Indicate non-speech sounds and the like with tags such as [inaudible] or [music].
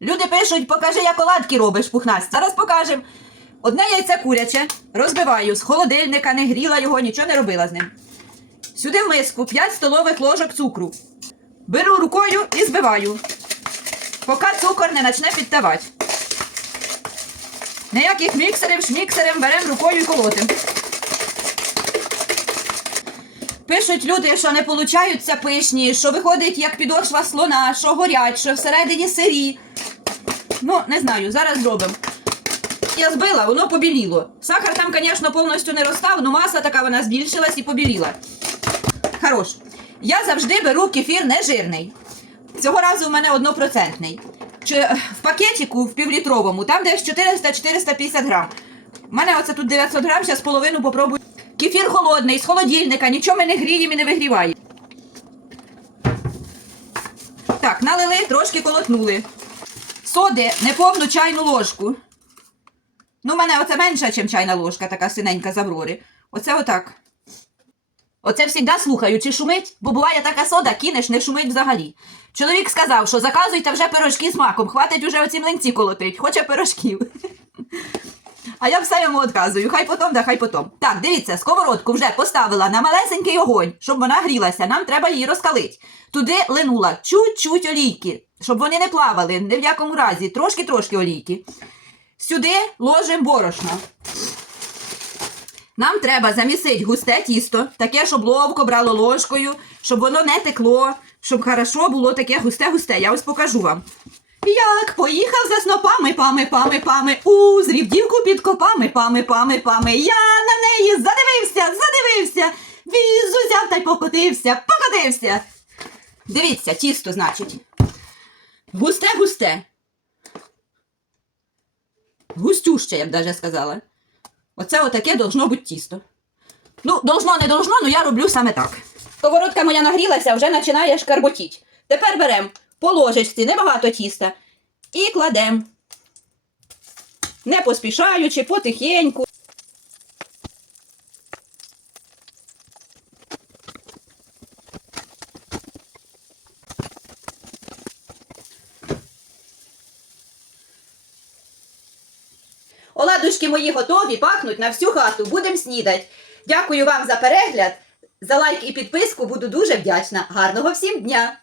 Люди пишуть, покажи, як оладки робиш, пухнасті. Зараз покажемо. Одне яйце куряче, розбиваю з холодильника, не гріла його, нічого не робила з ним. Сюди в миску 5 столових ложок цукру. Беру рукою і збиваю, поки цукор не почне підтавати. Ніяких міксерів, шміксерів беремо рукою і колотим. Пишуть люди, що не получаються пишні, що виходить як підошва слона, що горять, що всередині сирі. Ну, не знаю, зараз зробимо. Я збила, воно побіліло. Сахар там, звісно, повністю не розстав, але маса така вона збільшилась і побіліла. Хорош. Я завжди беру кефір нежирний. Цього разу в мене однопроцентний. Е, в пакетику в півлітровому, там десь 400-450 грам. У мене оце тут 900 грам, зараз половину попробую. Кефір холодний, з холодильника, нічого ми не гріємо і не вигріває. Так, налили, трошки колотнули. Соди неповну чайну ложку. Ну, в мене оце менша, ніж чайна ложка, така синенька з Аврори. Оце отак. Оце завжди слухаю, чи шумить, бо буває така сода, кинеш, не шумить взагалі. Чоловік сказав, що заказуйте вже пирожки з маком, хватить уже оці млинці колотить, хоче пирожків. [laughs] А я все йому відказую, хай потом, да хай потом. Так, дивіться, сковородку вже поставила на малесенький огонь, щоб вона грілася. Нам треба її розкалити. Туди линула чуть-чуть олійки, щоб вони не плавали, ні в якому разі, трошки-трошки олійки. Сюди ложимо борошно. Нам треба замісити густе тісто, таке, щоб ловко брало ложкою, щоб воно не текло, щоб хорошо було таке густе-густе. Я ось покажу вам. Як поїхав за снопами, пами, пами, пами, у зрів дівку під копами, пами, пами, пами. Я на неї задивився, задивився, віз узяв та й покотився, покотився. Дивіться, тісто, значить. Густе-густе. Густюще, я б даже сказала. Оце отаке должно бути тісто. Ну, должно, не должно, але я роблю саме так. Сковородка моя нагрілася, вже починає шкарботіть. Тепер беремо по ложечці небагато тіста і кладемо. Не поспішаючи, потихеньку. Оладушки мої готові, пахнуть на всю хату. Будемо снідати. Дякую вам за перегляд. За лайк і підписку буду дуже вдячна. Гарного всім дня!